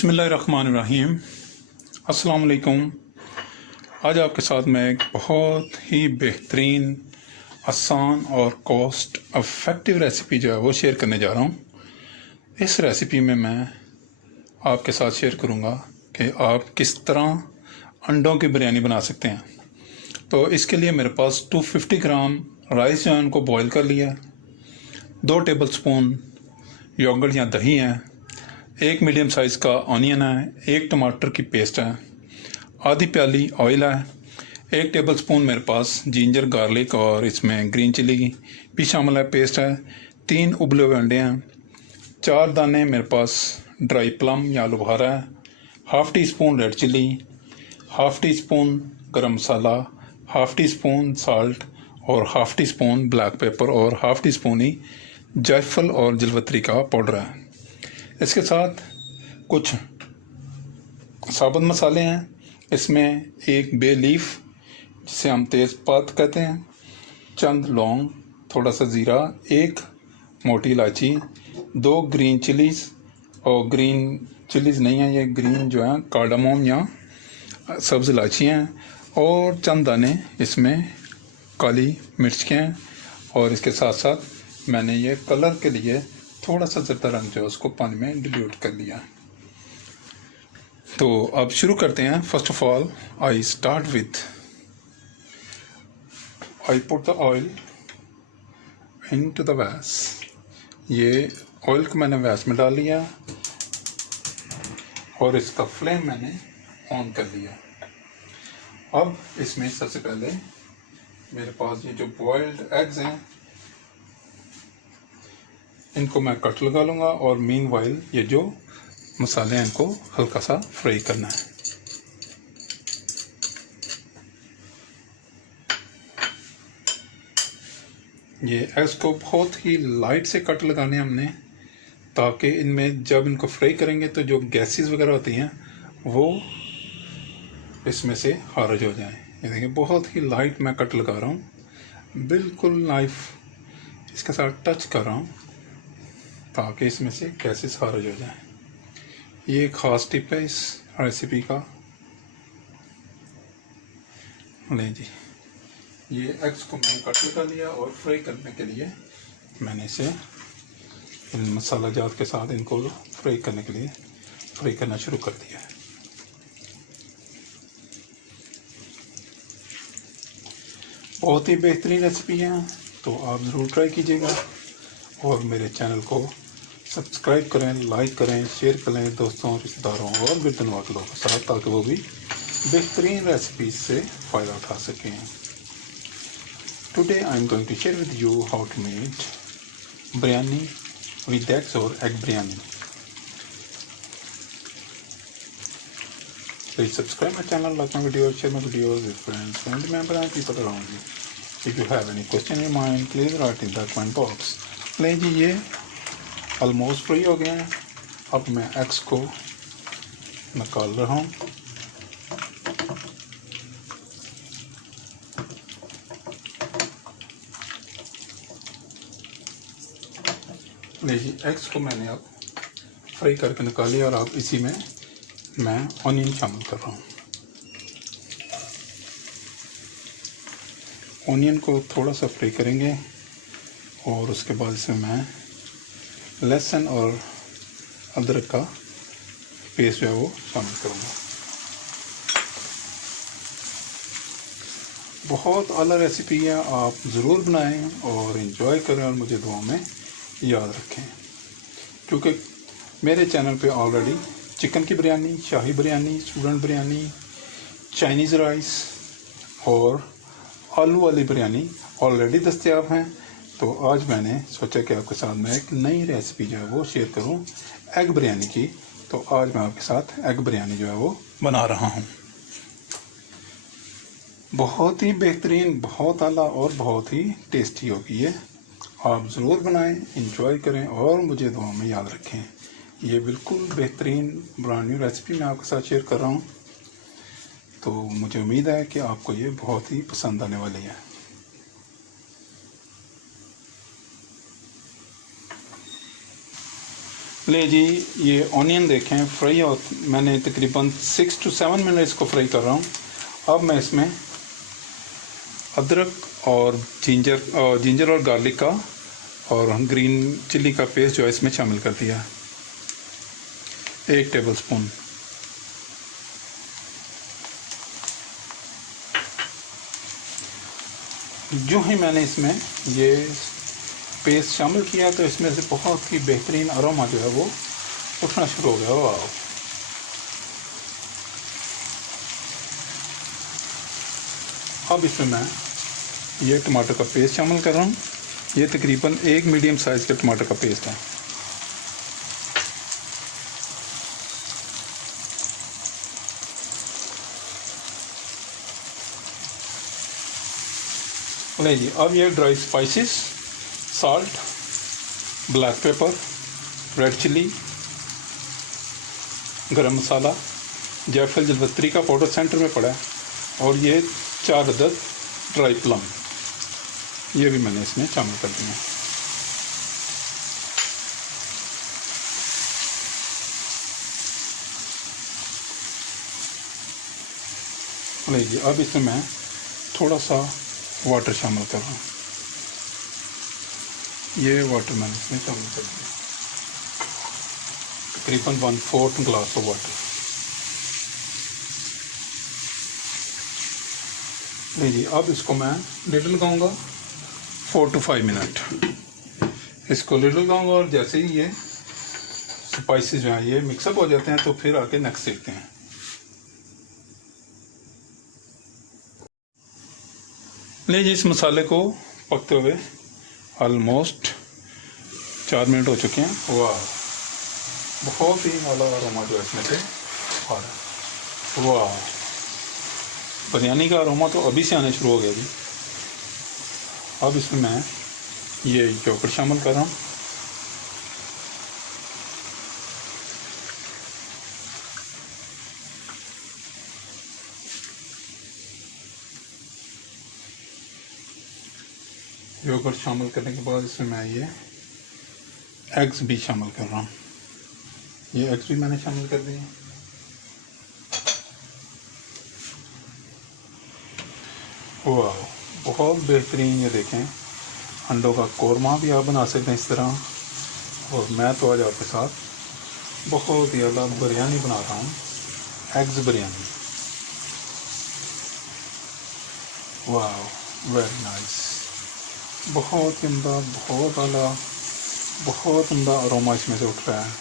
बिस्मिल्लाहिर्रहमानिर्रहीम। अस्सलाम वालेकुम। आज आपके साथ मैं एक बहुत ही बेहतरीन, आसान और कॉस्ट इफ़ेक्टिव रेसिपी जो है वो शेयर करने जा रहा हूँ। इस रेसिपी में मैं आपके साथ शेयर करूँगा कि आप किस तरह अंडों की बिरयानी बना सकते हैं। तो इसके लिए मेरे पास 250 ग्राम राइस जो है उनको बॉईल कर लिया, 2 टेबलस्पून योगर्ट या दही है, 1 मीडियम साइज़ का ऑनियन है, 1 टमाटर की पेस्ट है, आधी प्याली ऑयल है, 1 टेबलस्पून मेरे पास जिंजर गार्लिक और इसमें ग्रीन चिली भी शामिल है, पेस्ट है, 3 उबले हुए अंडे हैं, 4 दाने मेरे पास ड्राई प्लम या आलू बुखारा है, half teaspoon red chilli, half teaspoon garam masala, half teaspoon salt और half teaspoon black pepper और हाफ़ टी स्पून ही जायफल और जलवत्री का पाउडर है। इसके साथ कुछ साबुत मसाले हैं। इसमें 1 बे लीफ जिसे हम तेज़पात कहते हैं, चंद लौंग, थोड़ा सा ज़ीरा, 1 मोटी इलायची, 2 ग्रीन चिलीज़ और ग्रीन चिलीज़ नहीं है, ये ग्रीन जो है कार्डामोम या सब्ज़ इलायची हैं, और चंद दाने इसमें काली मिर्च के हैं। और इसके साथ साथ मैंने ये कलर के लिए थोड़ा सा जर्दा रंग जो है उसको पानी में डिल्यूट कर लिया। तो अब शुरू करते हैं। First of all I start with I put the oil into the वैस। ये ऑयल को मैंने वैस में डाल लिया और इसका फ्लेम मैंने ऑन कर लिया। अब इसमें सबसे पहले मेरे पास ये जो बॉइल्ड एग्स हैं इनको मैं कट लगा लूँगा और मीनवाइल ये जो मसाले हैं इनको हल्का सा फ्राई करना है। ये एग्स को बहुत ही लाइट से कट लगाने हमने, ताकि इनमें जब इनको फ्राई करेंगे तो जो गैसेस वगैरह होती हैं वो इसमें से खारिज हो जाएं। ये देखिए बहुत ही लाइट मैं कट लगा रहा हूँ, बिल्कुल नाइफ इसके साथ टच कर रहा हूँ ताकि इसमें से गैसेस खारिज हो जाएं। ये एक ख़ास टिप है इस रेसिपी का। लें जी, ये एग्स को मैंने कट लगा लिया और फ्राई करने के लिए मैंने इसे इन मसाला जात के साथ इनको फ्राई करने के लिए फ्राई करना शुरू कर दिया है। बहुत ही बेहतरीन रेसिपी है, तो आप ज़रूर ट्राई कीजिएगा और मेरे चैनल को सब्सक्राइब करें, लाइक करें, शेयर करें दोस्तों, रिश्तेदारों और विरदनवा के लोगों के साथ, ताकि वो भी बेहतरीन रेसिपीज से फ़ायदा उठा सकें। Today I am going to share with you how to make biryani with eggs और egg biryani. Please subscribe my channel, like my videos, share my videos with friends, family members and people around you. If you have any question in your mind, please write in the comment box. ले जी, ये almost free हो गए हैं। अब मैं eggs को निकाल रहा हूँ। ले जी, एग्स को मैंने अब फ्राई करके निकाल लिया और अब इसी में मैं ऑनियन शामिल कर रहा हूँ। ऑनियन को थोड़ा सा फ्राई करेंगे और उसके बाद इसमें मैं लहसुन और अदरक का पेस्ट जो है वो शामिल करूँगा। बहुत आला रेसिपी है, आप ज़रूर बनाएं और इन्जॉय करें और मुझे दुआ में याद रखें, क्योंकि मेरे चैनल पे ऑलरेडी चिकन की बिरयानी, शाही biryani, student biryani, Chinese rice और आलू वाली बिरयानी ऑलरेडी दस्तयाब हैं। तो आज मैंने सोचा कि आपके साथ मैं एक नई रेसिपी जो है वो शेयर करूं एग बिरयानी की। तो आज मैं आपके साथ एग बिरयानी जो है वो बना रहा हूं। बहुत ही बेहतरीन, बहुत आला और बहुत ही टेस्टी होगी ये। आप ज़रूर बनाएं, इंजॉय करें और मुझे दुआ में याद रखें। ये बिल्कुल बेहतरीन ब्रांड न्यू रेसिपी मैं आपके साथ शेयर कर रहा हूँ, तो मुझे उम्मीद है कि आपको ये बहुत ही पसंद आने वाली है। ले जी, ये ऑनियन देखें फ्राई हो, मैंने तकरीबन 6 to 7 मिनट इसको फ्राई कर रहा हूँ। अब मैं इसमें अदरक और जिंजर और गार्लिक का और ग्रीन चिल्ली का पेस्ट जो है इसमें शामिल कर दिया, 1 टेबल स्पून। जो ही मैंने इसमें ये पेस्ट शामिल किया तो इसमें से बहुत ही बेहतरीन अरोमा जो है वो उठना शुरू हो गया। वाह! अब इसमें मैं ये टमाटर का पेस्ट शामिल कर रहा हूँ। ये तकरीबन 1 मीडियम साइज़ का टमाटर का पेस्ट है। ले जी, अब ये dry spices, salt, black pepper, red chilli, गरम मसाला, जायफल जलवत्री का पाउडर सेंटर में पड़ा है, और ये 4 अदद ड्राई प्लम, ये भी मैंने इसमें शामिल कर दिया। लीजिए, अब इसमें मैं थोड़ा सा वाटर शामिल कर रहा हूँ। ये वाटर मैंने इसमें शामिल कर दिया, तकरीबन 1/4 ग्लास ऑफ वाटर। लीजिए, अब इसको मैं लिड लगाऊंगा 4 to 5 मिनट। इसको लिड लगाऊंगा और जैसे ही ये स्पाइसेस जो हैं ये मिक्सअप हो जाते हैं तो फिर आके नेक्स्ट देखते हैं। लीजिए, इस मसाले को पकते हुए ऑलमोस्ट 4 मिनट हो चुके हैं। वाह, बहुत ही आला अरोमा जो इसमें से आ रहा है। वाह, बिरयानी का अरोमा तो अभी से आने शुरू हो गया जी। अब इसमें मैं ये योगर्ट शामिल कर रहा हूँ। योगर्ट शामिल करने के बाद इसमें मैं ये एग्स भी शामिल कर रहा हूँ। ये एग्स भी मैंने शामिल कर दिए। वाह, बहुत बेहतरीन। ये देखें, अंडों का कोरमा भी आप बना सकते हैं इस तरह। और मैं तो आज आपके साथ बहुत ही अलग बिरयानी बना रहा हूँ, एग्स बिरयानी। वाह, वेरी नाइस। बहुत उम्दा, बहुत आला, बहुत उम्दा अरोमा इसमें से उठ रहा है।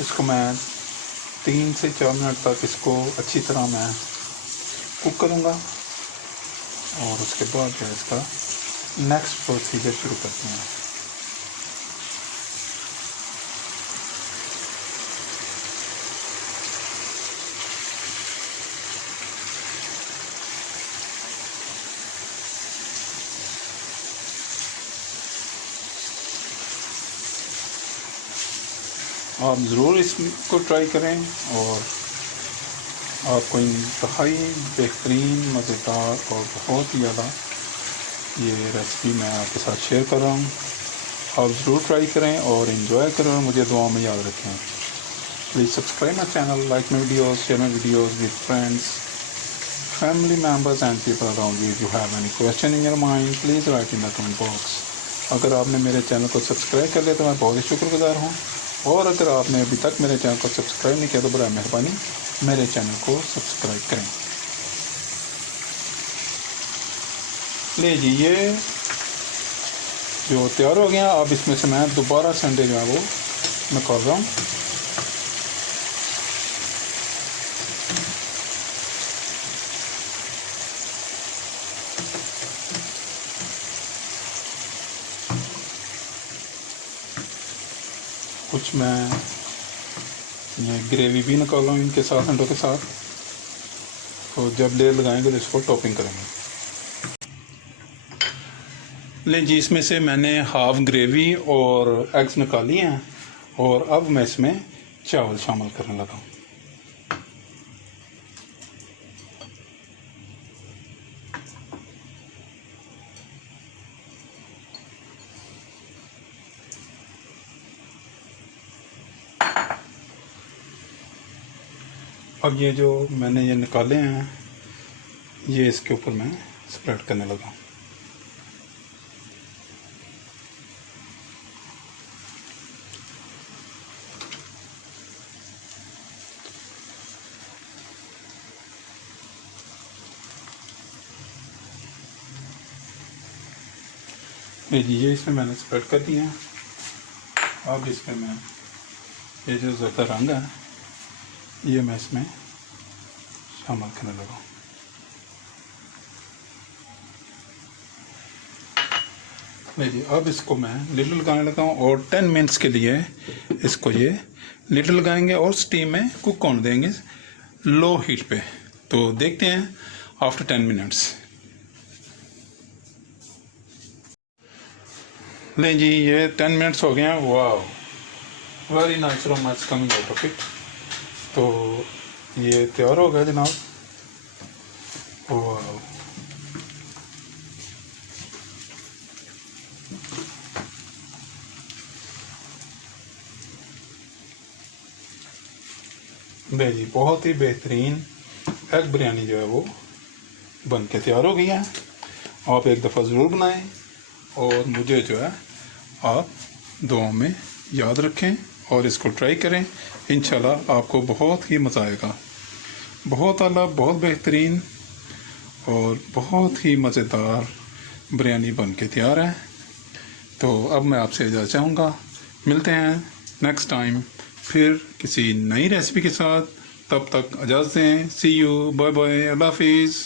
इसको मैं 3 से 4 मिनट तक इसको अच्छी तरह मैं कुक करूँगा और उसके बाद जो है इसका नेक्स्ट प्रोसीजर शुरू करते हैं। आप ज़रूर इसको ट्राई करें और आपको इंतहाई बेहतरीन, मज़ेदार और बहुत ही ज़्यादा ये रेसिपी मैं आपके साथ शेयर कर रहा हूँ। आप ज़रूर ट्राई करें और इन्जॉय करें और मुझे दुआ में याद रखें। Please subscribe my channel, like my videos, share my videos with friends, family members and people around you. If you have any question in your mind, please write in the comment box. अगर आपने मेरे channel को subscribe कर लिया तो मैं बहुत ही शुक्रगुजार हूँ, और अगर आपने अभी तक मेरे चैनल को सब्सक्राइब नहीं किया तो बड़ा मेहरबानी मेरे चैनल को सब्सक्राइब करें। ले जी, ये जो तैयार हो गया, अब इसमें से मैं दोबारा से अंडे जो है वो निकाल रहा हूँ। कुछ मैं ये ग्रेवी भी निकाल रहा हूँ इनके साथ, अंडों के साथ। तो जब लेयर लगाएंगे तो इसको टॉपिंग करेंगे। ले जी, इसमें से मैंने हाफ ग्रेवी और एग्स निकाली हैं और अब मैं इसमें चावल शामिल करने लगा हूँ। अब ये जो मैंने ये निकाले हैं ये इसके ऊपर मैं स्प्रेड करने लगा। ये इसमें मैंने स्प्रेड कर दिया है। अब इसमें मैं ये जो ज़्यादा रंग है ये मैं इसमें शामिल करने लगा। लीजिए अब इसको मैं लिड लगाने लगा हूँ और 10 मिनट्स के लिए इसको ये लिड लगाएंगे और स्टीम में कुक होने देंगे लो हीट पे। तो देखते हैं आफ्टर 10 मिनट्स। ले जी ये 10 मिनट्स हो गए हैं। वाह very nice aroma is coming out of it. तो ये तैयार हो गया जनाब। वाह बे जी बहुत ही बेहतरीन एग बिरयानी जो है वो बन के तैयार हो गई है। आप एक दफ़ा ज़रूर बनाएं और मुझे जो है आप दुआओं में याद रखें और इसको ट्राई करें। इंशाल्लाह आपको बहुत ही मज़ा आएगा। बहुत आला, बहुत बेहतरीन और बहुत ही मज़ेदार बिरयानी बन के तैयार है। तो अब मैं आपसे इजाज़त चाहूँगा। मिलते हैं नेक्स्ट टाइम फिर किसी नई रेसिपी के साथ। तब तक इजाज़त दें। सी यू, बाय बाय, अल्लाह हाफिज़।